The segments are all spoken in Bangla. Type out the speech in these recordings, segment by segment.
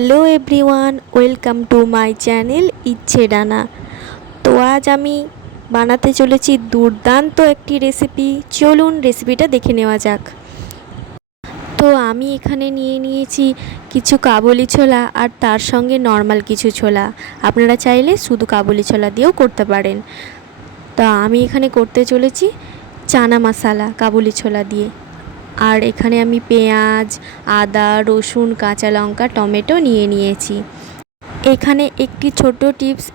Hello everyone, welcome to my channel ইচ্ছে ডানা। তো আজ আমি বানাতে চলেছি দুর্দান্ত একটি রেসিপি। চলুন রেসিপিটা দেখে নেওয়া যাক। তো আমি এখানে নিয়ে নিয়েছি কিছু কাবুলি ছোলা আর তার সঙ্গে নর্মাল কিছু ছোলা। আপনারা চাইলে শুধু কাবুলি ছোলা দিয়েও করতে পারেন। তো আমি এখানে করতে চলেছি চানা মশলা কাবুলি ছোলা দিয়ে। আর এখানে আমি পেঁয়াজ, আদা, রসুন, কাঁচা লঙ্কা, টমেটো নিয়ে নিয়েছি। এখানে একটি ছোট টিপস,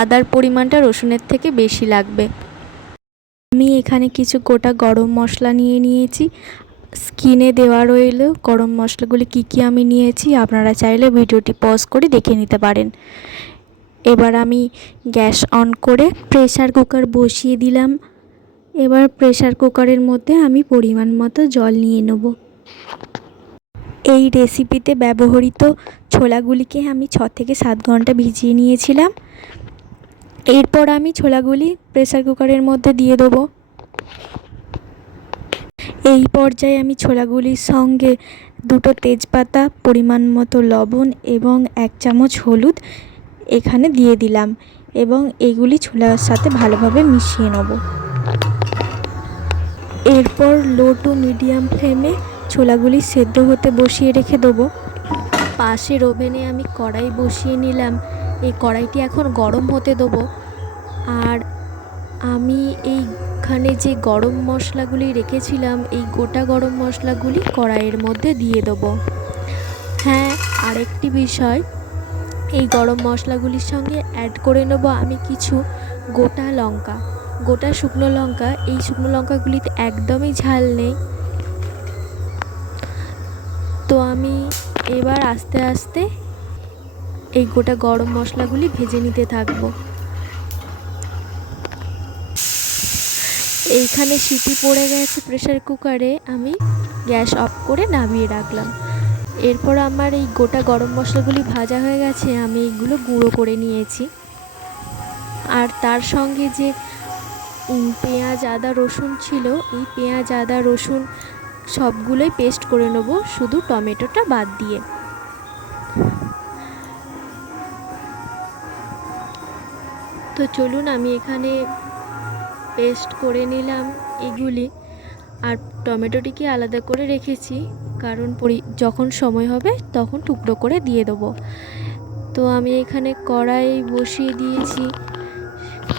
আদার পরিমাণটা রসুনের থেকে বেশি লাগবে। আমি এখানে কিছু গোটা গরম মশলা নিয়ে নিয়েছি। স্ক্রিনে দেওয়া রইল গরম মশলাগুলি কী আমি নিয়েছি, আপনারা চাইলে ভিডিওটি পজ করে দেখে নিতে পারেন। এবার আমি গ্যাস অন করে প্রেসার কুকার বসিয়ে দিলাম। এবার প্রেসার কুকারের মধ্যে আমি পরিমাণ মতো জল নিয়ে নেব। এই রেসিপিতে ব্যবহৃত ছোলাগুলিকে আমি 6 থেকে 7 ঘন্টা ভিজিয়ে নিয়েছিলাম। এরপর আমি ছোলাগুলি প্রেসার কুকারের মধ্যে দিয়ে দেবো। এই পর্যায়ে আমি ছোলাগুলির সঙ্গে 2টো তেজপাতা, পরিমাণ মতো লবণ এবং 1 চামচ হলুদ এখানে দিয়ে দিলাম এবং এগুলি ছোলার সাথে ভালোভাবে মিশিয়ে নেব। এরপর লো টু মিডিয়াম ফ্লেমে ছোলাগুলি সেদ্ধ হতে বসিয়ে রেখে দেবো। পাশের ওভেনে আমি কড়াই বসিয়ে নিলাম। এই কড়াইটি এখন গরম হতে দেবো। আর আমি এইখানে যে গরম মশলাগুলি রেখেছিলাম, এই গোটা গরম মশলাগুলি কড়াইয়ের মধ্যে দিয়ে দেবো। হ্যাঁ, আরেকটি বিষয়, এই গরম মশলাগুলির সঙ্গে অ্যাড করে নেব আমি কিছু গোটা লঙ্কা, গোটা শুকনো লঙ্কা। এই শুকনো লঙ্কাগুলিতে একদমই ঝাল নেই। তো আমি এবার আস্তে আস্তে এই গোটা গরম মশলাগুলি ভেজে নিতে থাকবো। এইখানে সিটি পড়ে গেছে প্রেসার কুকারে, আমি গ্যাস অফ করে নামিয়ে রাখলাম। এরপর আমার এই গোটা গরম মশলাগুলি ভাজা হয়ে গেছে, আমি এইগুলো গুঁড়ো করে নিয়েছি। আর তার সঙ্গে যে পেঁয়াজ, আদা, রসুন ছিল, এই পেঁয়াজ, আদা, রসুন সবগুলোই পেস্ট করে নেব, শুধু টমেটোটা বাদ দিয়ে। তো চলুন, আমি এখানে পেস্ট করে নিলাম এগুলি। আর টমেটোটিকে আলাদা করে রেখেছি, কারণ যখন সময় হবে তখন টুকরো করে দিয়ে দেবো। তো আমি এখানে কড়াই বসিয়ে দিয়েছি।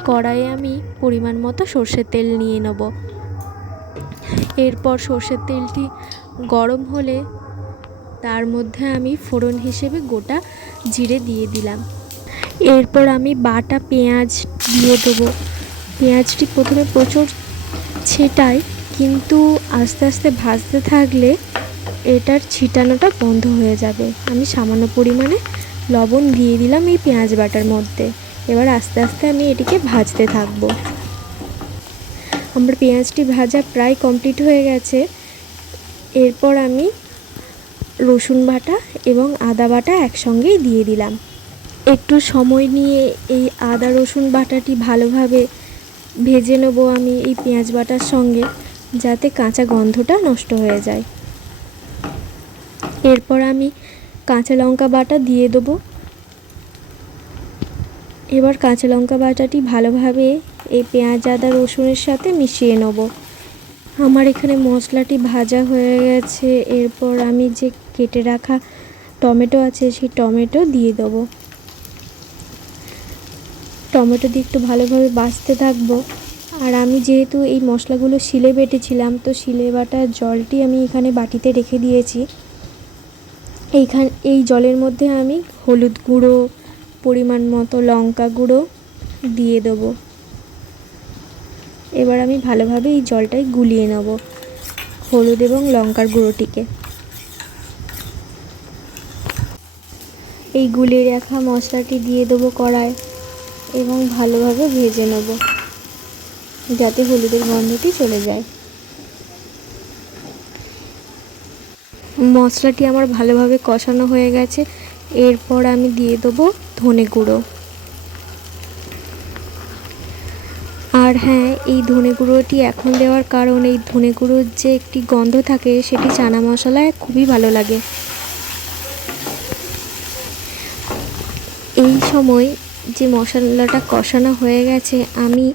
কড়াইয়ে আমি পরিমাণ মতো সর্ষের তেল নিয়ে নেব। এরপর সর্ষের তেলটি গরম হলে তার মধ্যে আমি ফোড়ন হিসেবে গোটা জিরে দিয়ে দিলাম। এরপর আমি বাটা পেঁয়াজ দিয়ে দেবো। পেঁয়াজটি প্রথমে প্রচুর ছেটাই, কিন্তু আস্তে আস্তে ভাজতে থাকলে এটার ছিটানোটা বন্ধ হয়ে যাবে। আমি সামান্য পরিমাণে লবণ দিয়ে দিলাম এই পেঁয়াজ বাটার মধ্যে। এবার আস্তে আস্তে আমি এটিকে ভাজতে থাকবো। আমার পেঁয়াজটি ভাজা প্রায় কমপ্লিট হয়ে গেছে। এরপর আমি রসুন বাটা এবং আদা বাটা একসঙ্গেই দিয়ে দিলাম। একটু সময় নিয়ে এই আদা রসুন বাটাটি ভালোভাবে ভেজে নেব আমি এই পেঁয়াজ বাটার সঙ্গে, যাতে কাঁচা গন্ধটা নষ্ট হয়ে যায়। এরপর আমি কাঁচা লঙ্কা বাটা দিয়ে দেবো। এবার কাঁচা লঙ্কা বাটাটি ভালোভাবে এই পেঁয়াজ, আদা, রসুনের সাথে মিশিয়ে নেব। আমার এখানে মশলাটি ভাজা হয়ে গেছে। এরপর আমি যে কেটে রাখা টমেটো আছে, সেই টমেটো দিয়ে দেবো। টমেটো দিয়ে একটু ভালোভাবে ভাজতে থাকবো। আর আমি যেহেতু এই মশলাগুলো শিলে বেটেছিলাম, তো শিলে বাটার জলটি আমি এখানে বাটিতে রেখে দিয়েছি। এই জলের মধ্যে আমি হলুদ গুঁড়ো, পরিমাণ মতো লঙ্কা গুঁড়ো দিয়ে দেবো। এবার আমি ভালোভাবে এই জলটাই গুলিয়ে নেব, হলুদ এবং লঙ্কার গুঁড়োটিকে। এই গুলিয়ে রাখা মশলাটি দিয়ে দেবো কড়ায় এবং ভালোভাবে ভেজে নেব, যাতে হলুদের গন্ধটি চলে যায়। মশলাটি আমার ভালোভাবে কষানো হয়ে গেছে। এরপর আমি দিয়ে দেবো ধনে গুঁড়ো। আর হ্যাঁ, এই ধনে গুঁড়োটি এখন দেওয়ার কারণ, এই ধনে গুঁড়োর যে একটি গন্ধ থাকে, সেটি চানা মশলায় খুবই ভালো লাগে। সময় যে মশলাটা কষানো হয়ে গেছে আমি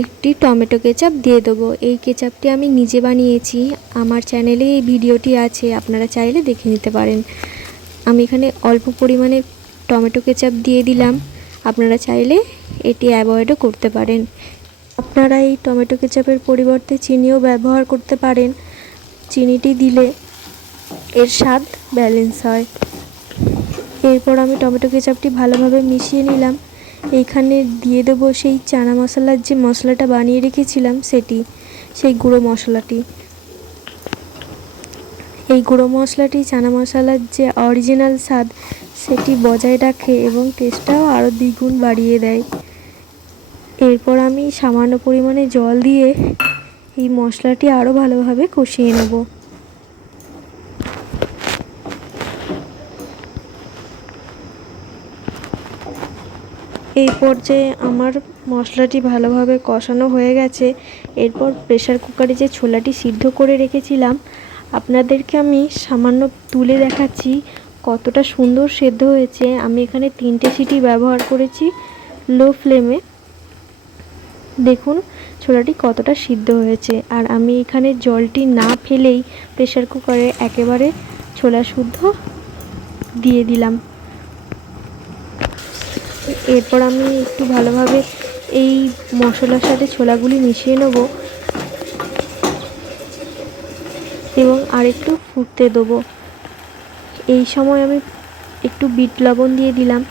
একটি টমেটো কেচাপ দিয়ে দেবো। এই কেচাপটি আমি নিজে বানিয়েছি, আমার চ্যানেলে এই ভিডিওটি আছে, আপনারা চাইলে দেখে নিতে পারেন। আমি এখানে অল্প পরিমাণে টমেটো কেচাপ দিয়ে দিলাম, আপনারা চাইলে এটি অ্যাভয়েডও করতে পারেন। আপনারা এই টমেটো কেচাপের পরিবর্তে চিনিও ব্যবহার করতে পারেন, চিনিটি দিলে এর স্বাদ ব্যালেন্স হয়। এরপর আমি টমেটো কেচাপটি ভালোভাবে মিশিয়ে নিলাম। এইখানে দিয়ে দেবো সেই চানা মশলার যে মশলাটা বানিয়ে রেখেছিলাম সেই গুঁড়ো মশলাটি। এই গুঁড়ো মশলাটি চানা মশলার যে অরিজিনাল স্বাদ সেটি বজায় রাখে এবং টেস্টটাও আরও দ্বিগুণ বাড়িয়ে দেয়। এরপর আমি সামান্য পরিমাণে জল দিয়ে এই মশলাটি আরও ভালোভাবে কষিয়ে নেব। এই পর্যায়ে আমার মশলাটি ভালোভাবে কষানো হয়ে গেছে। এরপর প্রেসার কুকারে যে ছোলাটি সিদ্ধ করে রেখেছিলাম আপনাদেরকে আমি সামান্য তুলে দেখাচ্ছি কতটা সুন্দর সেদ্ধ হয়েছে। আমি এখানে 3টে সিটি ব্যবহার করেছি লো ফ্লেমে। দেখুন ছোলাটি কতটা সিদ্ধ হয়েছে। আর আমি এখানে জলটি না ফেলেই প্রেসার কুকারে একেবারে ছোলা শুদ্ধ দিয়ে দিলাম। এরপর আমি একটু ভালোভাবে এই মশলার সাথে ছোলাগুলি মিশিয়ে নেব এবং আরেকটু ফুটতে দেবো। এই সময় আমি একটু বিট লবণ দিয়ে দিলাম।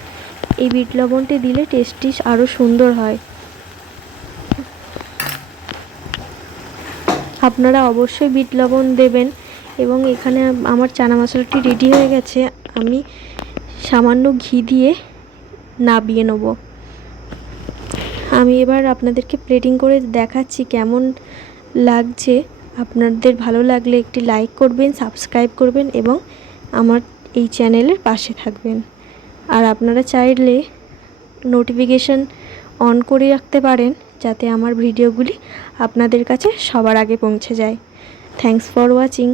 এই বিট লবণটি দিলে টেস্টটি আরও সুন্দর হয়। আপনারা অবশ্যই বিট লবণ দেবেন। এবং এখানে আমার চানা মশলাটি রেডি হয়ে গেছে, আমি সামান্য ঘি দিয়ে নাবিয়ে নেব। আমি এবার আপনাদেরকে প্লেটিং করে দেখাচ্ছি কেমন লাগছে। আপনাদের ভালো লাগলে একটি লাইক করবেন, সাবস্ক্রাইব করবেন এবং আমার এই চ্যানেলের পাশে থাকবেন। আর আপনারা চাইলে নোটিফিকেশান অন করে রাখতে পারেন যাতে আমার ভিডিওগুলি আপনাদের কাছে সবার আগে পৌঁছে যায়। Thanks for watching.